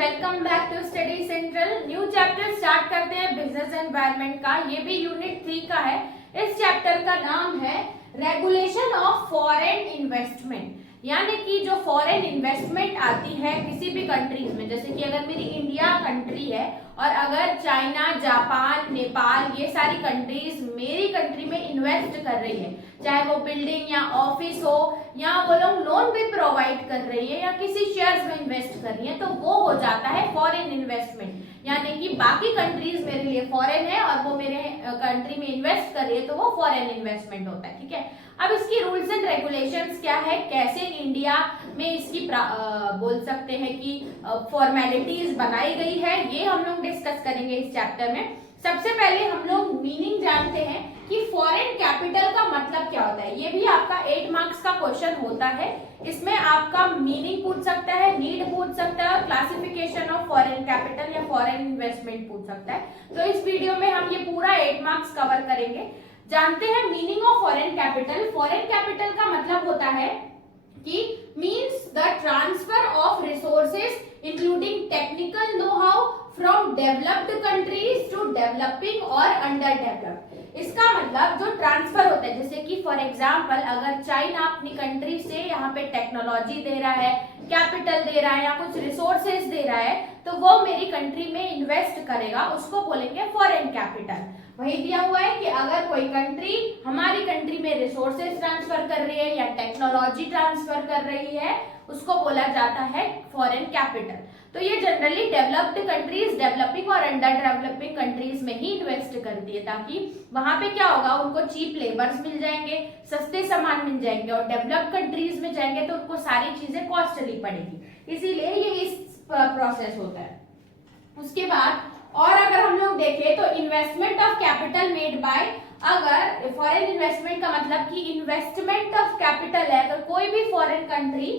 Welcome back to Study Central. New chapter start करते हैं business environment का। ये भी यूनिट 3 का है। इस चैप्टर का नाम है रेगुलेशन ऑफ फॉरेन इन्वेस्टमेंट, यानी कि जो फॉरेन इन्वेस्टमेंट आती है किसी भी कंट्रीज में, जैसे कि अगर मेरी इंडिया कंट्री है और अगर चाइना, जापान, नेपाल ये सारी कंट्रीज मेरी कंट्री में इन्वेस्ट कर रही है, चाहे वो बिल्डिंग या ऑफिस हो या वो लोग लोन भी प्रोवाइड कर रही है या किसी शेयर्स में इन्वेस्ट कर रही है, तो वो हो जाता है फॉरेन इन्वेस्टमेंट। यानी कि बाकी कंट्रीज मेरे लिए फॉरेन है और वो मेरे कंट्री में इन्वेस्ट कर रही है, तो वो फॉरेन इन्वेस्टमेंट होता है। ठीक है, अब इसकी रूल्स एंड रेगुलेशंस क्या है, कैसे इंडिया में इसकी बोल सकते हैं कि फॉर्मेलिटीज बनाई गई है, ये हम लोग डिस्कस करेंगे इस चैप्टर में। सबसे पहले हम लोग मीनिंग जानते हैं कि फॉरेन कैपिटल का मतलब क्या होता है। ये भी आपका 8 मार्क्स का क्वेश्चन होता है। इसमें आपका मीनिंग पूछ सकता है, नीड पूछ सकता है और क्लासिफिकेशन ऑफ फॉरेन कैपिटल या फॉरेन इन्वेस्टमेंट पूछ सकता है। तो इस वीडियो में हम ये पूरा 8 मार्क्स कवर करेंगे। जानते हैं meaning of foreign capital. Foreign capital का मतलब होता है कि means the transfer of resources including technical know how from developed countries to developing और अंडर डेवलप्ड। इसका मतलब जो ट्रांसफर होता है, जैसे कि फॉर एग्जांपल अगर चाइना अपनी कंट्री से यहाँ पे टेक्नोलॉजी दे रहा है, कैपिटल दे रहा है या कुछ रिसोर्सेज दे रहा है, तो वो मेरी कंट्री में इन्वेस्ट करेगा, उसको बोलेंगे फॉरेन कैपिटल। वही दिया हुआ है कि अगर कोई कंट्री हमारी कंट्री में रिसोर्सेज ट्रांसफर कर रही है या टेक्नोलॉजी ट्रांसफर कर रही है, उसको बोला जाता है फॉरेन कैपिटल। तो ये जनरली डेवलप्ड कंट्रीज डेवलपिंग और अंडर डेवलपिंग कंट्रीज में ही इन्वेस्ट करती है, ताकि वहां पे क्या होगा, उनको चीप लेबर्स मिल जाएंगे, सस्ते सामान मिल जाएंगे, और डेवलप्ड कंट्रीज में जाएंगे तो उनको सारी चीजें कॉस्टली पड़ेगी, इसीलिए ये इस प्रोसेस होता है। उसके बाद और अगर हम लोग देखें तो investment of capital made by, अगर फॉरेन इन्वेस्टमेंट का मतलब कि इन्वेस्टमेंट ऑफ कैपिटल है, अगर कोई भी foreign country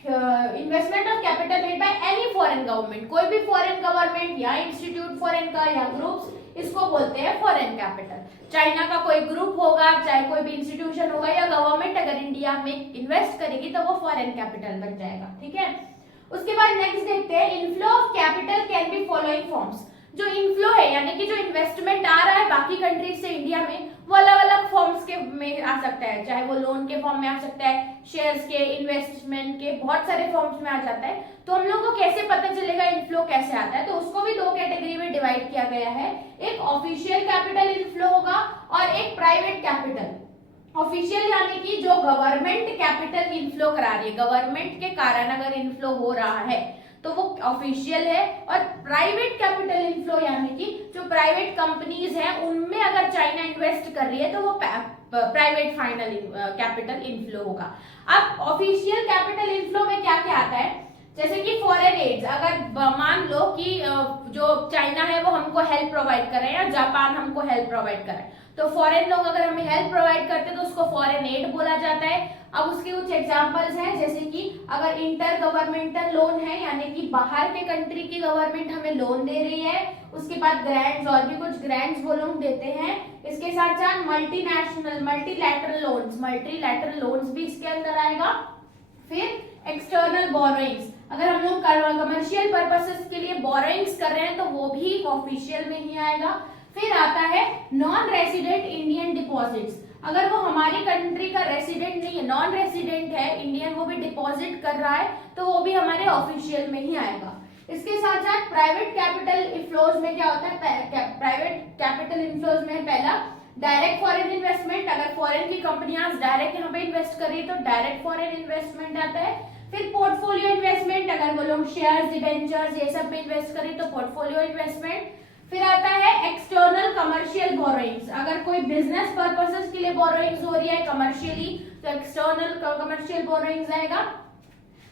investment of capital made by any foreign government, कोई भी फॉरेन गवर्नमेंट या इंस्टीट्यूट फॉरेन का या ग्रुप्स, इसको बोलते हैं फॉरेन कैपिटल। चाइना का कोई ग्रुप होगा, चाहे कोई भी इंस्टीट्यूशन होगा या गवर्नमेंट अगर इंडिया में इन्वेस्ट करेगी तो वो फॉरेन कैपिटल बन जाएगा। ठीक है, उसके बाद नेक्स्ट देखते हैं inflow of capital can be following forms. जो इनफ्लो है यानी कि जो इन्वेस्टमेंट आ रहा है बाकी कंट्रीज से इंडिया में, वो अलग अलग फॉर्म्स के में आ सकता है, चाहे वो लोन के फॉर्म में आ सकता है, शेयर्स के, इन्वेस्टमेंट के, बहुत सारे फॉर्म्स में आ जाता है। तो हम लोग को कैसे पता चलेगा इनफ्लो कैसे आता है, तो उसको भी 2 कैटेगरी में डिवाइड किया गया है। एक ऑफिशियल कैपिटल इनफ्लो होगा और एक प्राइवेट कैपिटल। ऑफिशियल यानी कि जो गवर्नमेंट कैपिटल इनफ्लो करा रही है, गवर्नमेंट के कारण अगर इनफ्लो हो रहा है तो वो ऑफिशियल है। और प्राइवेट कैपिटल इनफ्लो यानी कि जो प्राइवेट कंपनीज हैं उनमें अगर चाइना इन्वेस्ट कर रही है तो वो प्राइवेट फाइनल कैपिटल इनफ्लो होगा। अब ऑफिशियल कैपिटल इनफ्लो में क्या क्या आता है, जैसे कि फॉरेन एड्स, अगर मान लो कि जो चाइना है वो हमको हेल्प प्रोवाइड कर रहे हैं या जापान हमको हेल्प प्रोवाइड कर रहा है, तो फॉरेन लोग अगर हमें हेल्प प्रोवाइड करते हैं तो उसको फॉरेन एड बोला जाता है। अब उसके कुछ एग्जांपल्स हैं, जैसे कि अगर इंटर गवर्नमेंटल लोन है, यानी कि बाहर के कंट्री की गवर्नमेंट हमें लोन दे रही है, उसके बाद ग्रांट्स और भी कुछ ग्रांट्स वो लोग देते हैं। इसके साथ साथ मल्टीलैटरल लोन्स भी इसके अंदर आएगा। फिर एक्सटर्नल बोरोइंग्स, अगर हम लोग कमर्शियल पर्पसेस के लिए बोरोइंग्स कर रहे हैं तो वो भी ऑफिशियल में ही आएगा। फिर आता है नॉन रेसिडेंट इंडियन डिपॉजिट्स, अगर वो हमारी कंट्री का रेसिडेंट नहीं है, नॉन रेसिडेंट है इंडियन, वो भी डिपॉजिट कर रहा है तो वो भी हमारे ऑफिशियल में ही आएगा। इसके साथ साथ प्राइवेट कैपिटल इनफ्लोज में क्या होता है, प्राइवेट कैपिटल इनफ्लोज में पहला डायरेक्ट फॉरेन इन्वेस्टमेंट, अगर फॉरेन की कंपनियां डायरेक्ट यहाँ पे इन्वेस्ट कर रही है तो डायरेक्ट फॉरेन इन्वेस्टमेंट आता है। फिर पोर्टफोलियो इन्वेस्टमेंट, अगर वो लोग शेयर्स, डिबेंचर्स ये सब में इन्वेस्ट करें तो पोर्टफोलियो इन्वेस्टमेंट। फिर आता है एक्सटर्नल कमर्शियल बोरोइंग्स, अगर कोई बिजनेस पर्पसेस के लिए बोरोइंग्स हो रही है कमर्शियली तो एक्सटर्नल कमर्शियल बोरोइंग्स आएगा।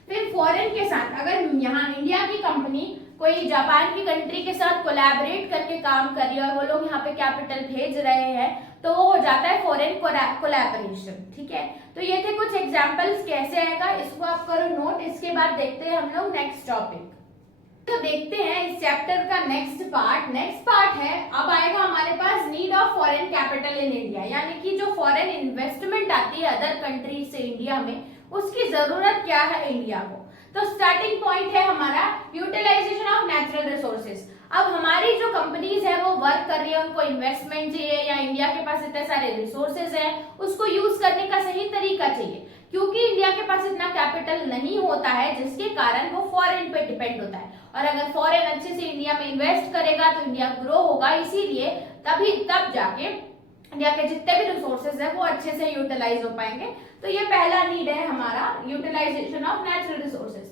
फिर फॉरेन के साथ, अगर यहाँ इंडिया की कंपनी कोई जापान की कंट्री के साथ कोलैबोरेट करके काम कर रही है और वो लोग यहाँ पे कैपिटल भेज रहे हैं तो वो हो जाता है फॉरेन कोलैबोरेशन। ठीक है, तो ये थे कुछ एग्जांपल्स कैसे आएगा, इसको आप करो नोट। इसके बाद देखते हैं हम लोग नेक्स्ट टॉपिक। तो देखते हैं इस चैप्टर का नेक्स्ट पार्ट है, अब आएगा हमारे पास need of foreign capital in India, यानी कि जो फॉरेन इन्वेस्टमेंट आती है अदर कंट्री से इंडिया में, उसकी जरूरत क्या है इंडिया को। तो स्टार्टिंग पॉइंट है हमारा यूटिलाइजेशन ऑफ नेचुरल रिसोर्सेज। अब हमारी जो कंपनीज है वो वर्क कर रही है, उनको इन्वेस्टमेंट चाहिए या इंडिया के पास इतने सारे रिसोर्सेज है उसको यूज करने का सही तरीका चाहिए, क्योंकि इंडिया के पास इतना कैपिटल नहीं होता है जिसके कारण वो फॉरेन पे डिपेंड होता है। और अगर फॉरेन अच्छे से इंडिया में इन्वेस्ट करेगा तो इंडिया ग्रो होगा, इसीलिए तब जाके इंडिया के जितने भी रिसोर्सेज है वो अच्छे से यूटिलाइज हो पाएंगे। तो ये पहला नीड है हमारा, utilisation of natural resources.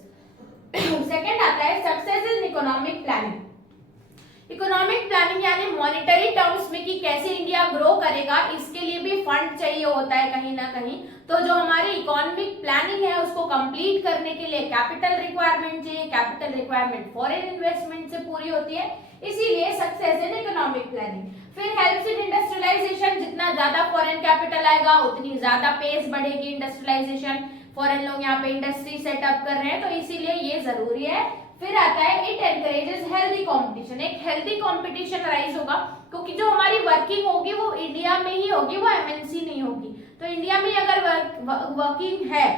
Second आता है success in economic planning. Economic planning यानी मॉनेटरी टर्म्स में कि कैसे इंडिया ग्रो करेगा, इसके लिए भी फंड चाहिए होता है कहीं ना कहीं। तो जो हमारी इकोनॉमिक प्लानिंग है उसको कंप्लीट करने के लिए कैपिटल रिक्वायरमेंट चाहिए, कैपिटल रिक्वायरमेंट फॉरेन इन्वेस्टमेंट से पूरी होती है, इसीलिए सक्सेस इन इकोनॉमिक प्लानिंग। फिर हेल्प्स इन इंडस्ट्रियलाइजेशन, जितना ज्यादा फॉरेन कैपिटल आएगा उतनी ज्यादा पेस बढ़ेगी इंडस्ट्रियलाइजेशन, फॉरेन लोग यहाँ पे इंडस्ट्री सेटअप कर रहे हैं तो इसीलिए ये जरूरी है। फिर आता है इट एनकरेजेस हेल्दी कंपटीशन, एक हेल्दी कंपटीशन राइज होगा, क्योंकि जो हमारी वर्किंग होगी वो इंडिया में ही होगी, वो एमएनसी नहीं होगी। तो इंडिया में अगर वर्किंग है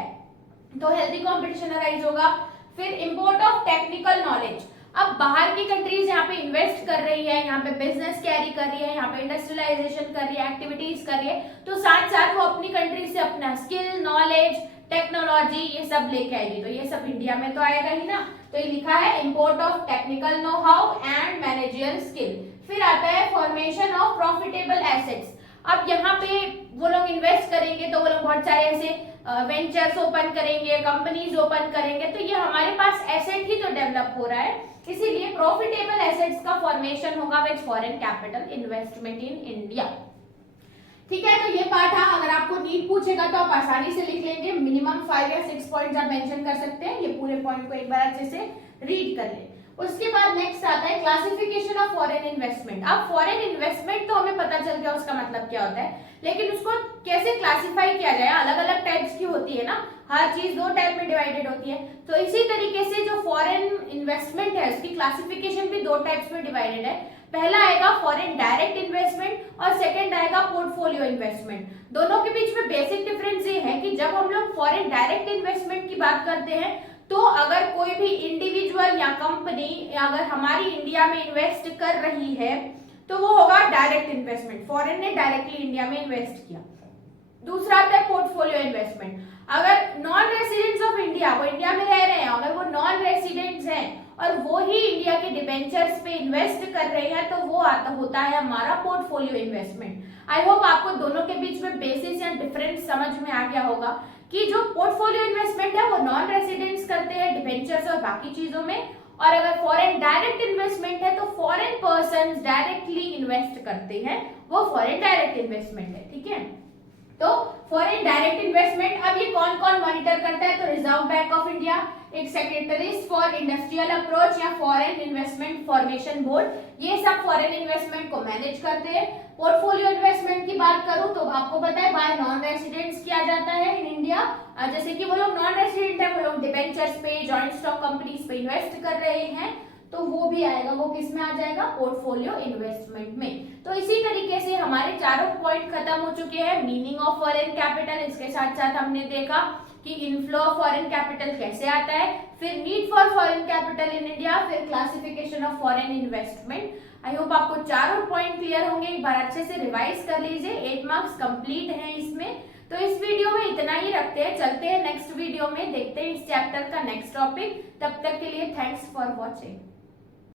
तो हेल्दी कंपटीशन राइज होगा। फिर इंपोर्ट ऑफ टेक्निकल नॉलेज, अब बाहर की कंट्रीज यहाँ पे इन्वेस्ट कर रही है, यहाँ पे बिजनेस कैरी कर रही है, यहाँ पे इंडस्ट्रियलाइजेशन कर रही है, एक्टिविटीज कर रही है, तो साथ साथ वो अपनी कंट्री से अपना स्किल, नॉलेज, टेक्नोलॉजी ये सब लेके आएगी, तो ये सब इंडिया में तो आएगा ही ना। तो ये लिखा है import of technical know how and managerial skill. फिर आता है फॉर्मेशन ऑफ प्रॉफिटेबल एसेट्स। अब यहाँ पे वो लोग इन्वेस्ट करेंगे तो वो लोग बहुत सारे ऐसे वेंचर्स ओपन करेंगे, कंपनीज ओपन करेंगे, तो ये हमारे पास एसेट ही तो डेवलप हो रहा है, इसीलिए प्रॉफिटेबल एसेट्स का फॉर्मेशन होगा with foreign capital investment in India. ठीक है, तो ये पार्ट है, अगर आपको नीट पूछेगा तो आप आसानी से लिख लेंगे, मिनिमम 5 या 6 पॉइंट्स आप मेंशन कर सकते हैं, ये पूरे पॉइंट को एक बार अच्छे से रीड कर ले। उसके बाद नेक्स्ट आता है क्लासिफिकेशन ऑफ फॉरेन इन्वेस्टमेंट। अब फॉरेन इन्वेस्टमेंट तो हमें पता चल गया उसका मतलब क्या होता है, लेकिन उसको कैसे क्लासिफाई किया जाए, अलग अलग टाइप्स की होती है ना, हर चीज 2 टाइप में डिवाइडेड होती है, तो इसी तरीके से जो फॉरेन इन्वेस्टमेंट है उसकी क्लासिफिकेशन भी 2 टाइप्स में डिवाइडेड है। पहला आएगा फॉरेन डायरेक्ट इन्वेस्टमेंट और सेकंड आएगा पोर्टफोलियो इन्वेस्टमेंट। दोनों के बीच में बेसिक डिफरेंस ये है कि जब हम लोग फॉरेन डायरेक्ट इन्वेस्टमेंट की बात करते हैं तो अगर कोई भी इंडिविजुअल या कंपनी अगर हमारी इंडिया में इन्वेस्ट कर रही है तो वो होगा डायरेक्ट इन्वेस्टमेंट, फॉरेन ने डायरेक्टली इंडिया में इन्वेस्ट किया। दूसरा आता है पोर्टफोलियो इन्वेस्टमेंट, अगर नॉन रेसिडेंट्स ऑफ इंडिया, वो इंडिया में रह रहे हैं, अगर वो नॉन रेसिडेंट्स हैं और वो ही इंडिया के डिबेंचर्स पे इन्वेस्ट कर रहे हैं तो वो होता है हमारा पोर्टफोलियो इन्वेस्टमेंट। आई होप आपको दोनों के बीच में बेसिस या डिफरेंस समझ में आ गया होगा कि जो पोर्टफोलियो इन्वेस्टमेंट है वो नॉन रेसिडेंट्स करते हैं डिबेंचर्स और बाकी चीजों में, और अगर फॉरेन डायरेक्ट इन्वेस्टमेंट है तो फॉरेन पर्संस डायरेक्टली इन्वेस्ट करते हैं, वो फॉरेन डायरेक्ट इन्वेस्टमेंट है। ठीक है, तो फॉरेन डायरेक्ट इन्वेस्टमेंट अब ये कौन कौन मॉनिटर करता है, तो रिजर्व बैंक ऑफ इंडिया, एक सेक्रेटरीज फॉर इंडस्ट्रियल अप्रोच या फॉरेन इन्वेस्टमेंट फॉर्मेशन बोर्ड, ये सब फॉरेन इन्वेस्टमेंट को मैनेज करते हैं। पोर्टफोलियो इन्वेस्टमेंट की बात करूं तो आपको पता है बाय नॉन रेसिडेंट्स किया जाता है इन इंडिया, जैसे कि वो लोग नॉन रेसिडेंट है, वो लोग डिबेंचर्स पे, जॉइंट स्टॉक कंपनीज पे इन्वेस्ट कर रहे हैं, तो वो भी आएगा, वो किस में आ जाएगा, पोर्टफोलियो इन्वेस्टमेंट में। तो इसी तरीके से हमारे चारों पॉइंट खत्म हो चुके हैं। मीनिंग ऑफ फॉरेन कैपिटल, इसके साथ साथ हमने देखा कि इनफ्लो ऑफ फॉरेन कैपिटल कैसे आता है, फिर need for foreign capital in India, फिर classification of foreign investment. I hope आपको चारों पॉइंट क्लियर होंगे, एक बार अच्छे से रिवाइज कर लीजिए, 8 मार्क्स कंप्लीट हैं इसमें। तो इस वीडियो में इतना ही रखते हैं, चलते हैं नेक्स्ट वीडियो में, देखते हैं इस चैप्टर का नेक्स्ट टॉपिक। तब तक के लिए थैंक्स फॉर वॉचिंग।